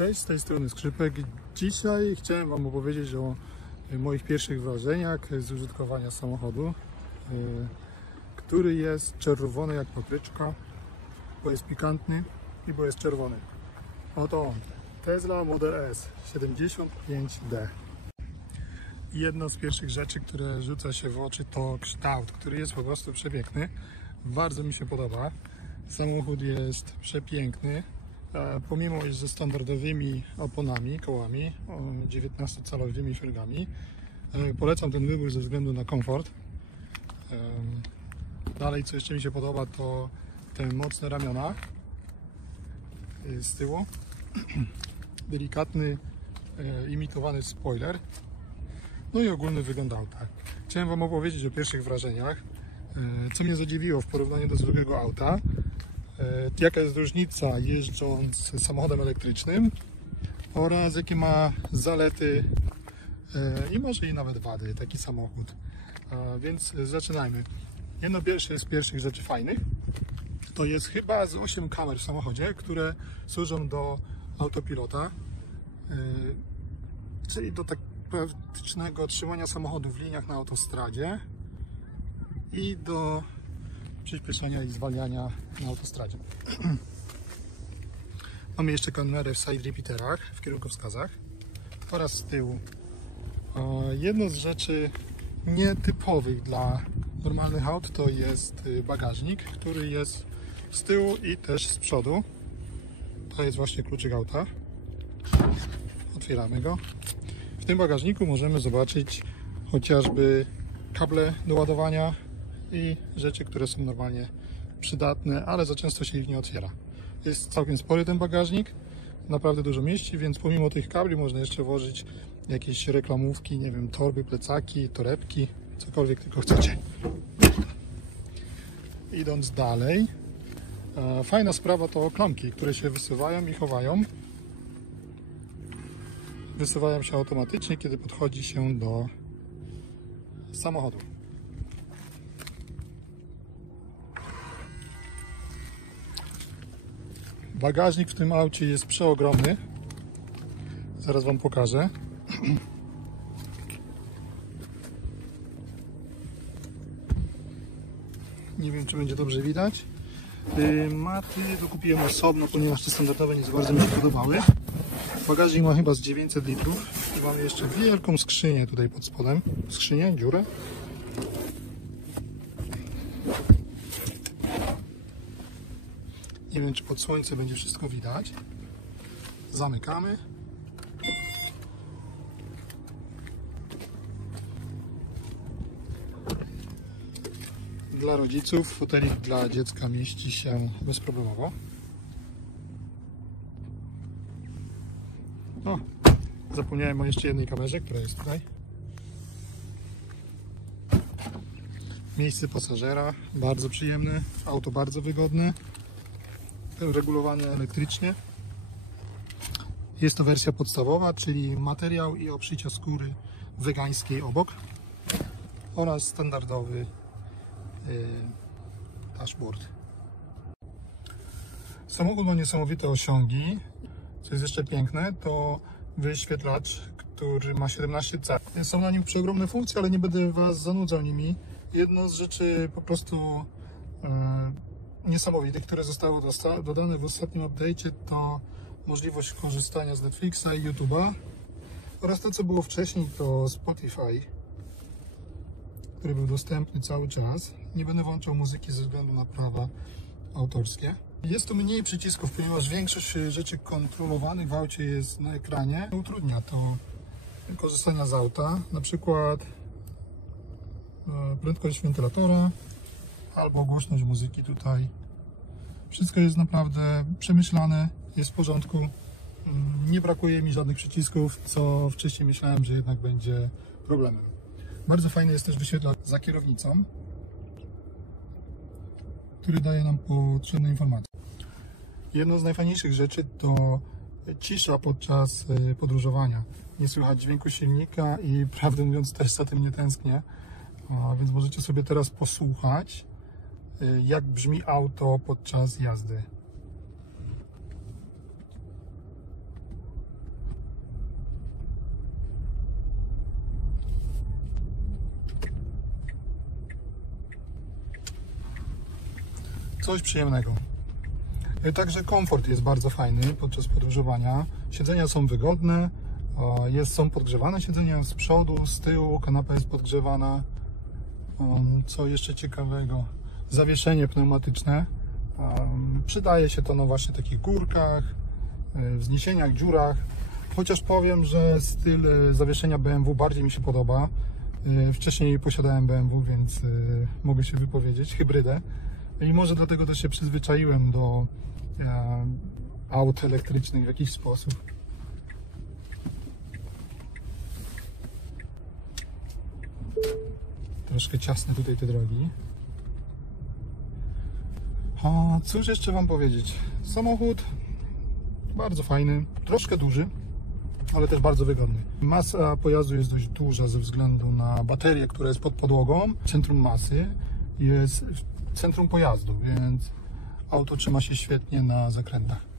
Cześć, z tej strony Skrzypek. Dzisiaj chciałem Wam opowiedzieć o moich pierwszych wrażeniach z użytkowania samochodu, który jest czerwony jak papryczka, bo jest pikantny i bo jest czerwony. Oto on, Tesla Model S 75D. Jedna z pierwszych rzeczy, które rzuca się w oczy, to kształt, który jest po prostu przepiękny. Bardzo mi się podoba. Samochód jest przepiękny. Pomimo iż ze standardowymi oponami, kołami, 19-calowymi felgami, polecam ten wybór ze względu na komfort. Dalej, co jeszcze mi się podoba, to te mocne ramiona z tyłu, delikatny, imitowany spoiler, no i ogólny wygląd auta. Chciałem Wam opowiedzieć o pierwszych wrażeniach, co mnie zadziwiło w porównaniu do zwykłego auta. Jaka jest różnica jeżdżąc samochodem elektrycznym oraz jakie ma zalety i może i nawet wady taki samochód. Więc zaczynajmy. Jedno z pierwszych rzeczy fajnych to jest chyba z 8 kamer w samochodzie, które służą do autopilota, czyli do tak praktycznego trzymania samochodu w liniach na autostradzie i do przyspieszenia i zwalniania na autostradzie. Mamy jeszcze kamerę w side repeaterach, w kierunkowskazach oraz z tyłu. Jedno z rzeczy nietypowych dla normalnych aut to jest bagażnik, który jest z tyłu i też z przodu. To jest właśnie kluczyk auta. Otwieramy go. W tym bagażniku możemy zobaczyć chociażby kable do ładowania i rzeczy, które są normalnie przydatne, ale za często się ich nie otwiera. Jest całkiem spory ten bagażnik, naprawdę dużo mieści, więc pomimo tych kabli można jeszcze włożyć jakieś reklamówki, nie wiem, torby, plecaki, torebki, cokolwiek tylko chcecie. Idąc dalej, fajna sprawa to klamki, które się wysuwają i chowają. Wysuwają się automatycznie, kiedy podchodzi się do samochodu. Bagażnik w tym aucie jest przeogromny. Zaraz Wam pokażę. Nie wiem, czy będzie dobrze widać. Maty dokupiłem osobno, ponieważ te standardowe nie za bardzo mi się podobały. Bagażnik ma chyba z 900 litrów. I mamy jeszcze wielką skrzynię tutaj pod spodem. Skrzynię, dziurę. Nie wiem, czy pod słońce będzie wszystko widać. Zamykamy. Dla rodziców fotelik dla dziecka mieści się bezproblemowo. O, zapomniałem o jeszcze jednej kamerze, która jest tutaj. Miejsce pasażera, bardzo przyjemne. Auto bardzo wygodne. Regulowane elektrycznie. Jest to wersja podstawowa, czyli materiał i obszycia skóry wegańskiej obok oraz standardowy dashboard. Samochód ma niesamowite osiągi. Co jest jeszcze piękne, to wyświetlacz, który ma 17 cali. Są na nim przeogromne funkcje, ale nie będę Was zanudzał nimi. Jedno z rzeczy po prostu niesamowitych, które zostało dodane w ostatnim update'cie, to możliwość korzystania z Netflixa i YouTube'a oraz to, co było wcześniej, to Spotify, który był dostępny cały czas. Nie będę włączał muzyki ze względu na prawa autorskie. Jest tu mniej przycisków, ponieważ większość rzeczy kontrolowanych w aucie jest na ekranie. Utrudnia to korzystania z auta, na przykład prędkość wentylatora albo głośność muzyki tutaj. Wszystko jest naprawdę przemyślane, jest w porządku. Nie brakuje mi żadnych przycisków, co wcześniej myślałem, że jednak będzie problemem. Bardzo fajny jest też wyświetlacz za kierownicą, który daje nam potrzebne informacje. Jedną z najfajniejszych rzeczy to cisza podczas podróżowania. Nie słychać dźwięku silnika i prawdę mówiąc też za tym nie tęsknię. Więc możecie sobie teraz posłuchać, jak brzmi auto podczas jazdy. coś przyjemnego. Także komfort jest bardzo fajny podczas podróżowania. Siedzenia są wygodne, są podgrzewane siedzenia z przodu, z tyłu, kanapa jest podgrzewana. Co jeszcze ciekawego? Zawieszenie pneumatyczne. Przydaje się to na właśnie takich górkach, wzniesieniach, dziurach. Chociaż powiem, że styl zawieszenia BMW bardziej mi się podoba. Wcześniej posiadałem BMW, więc mogę się wypowiedzieć, hybrydę. I może dlatego też się przyzwyczaiłem do aut elektrycznych w jakiś sposób. Troszkę ciasne tutaj te drogi. A cóż jeszcze Wam powiedzieć? Samochód bardzo fajny, troszkę duży, ale też bardzo wygodny. Masa pojazdu jest dość duża ze względu na baterię, która jest pod podłogą. Centrum masy jest w centrum pojazdu, więc auto trzyma się świetnie na zakrętach.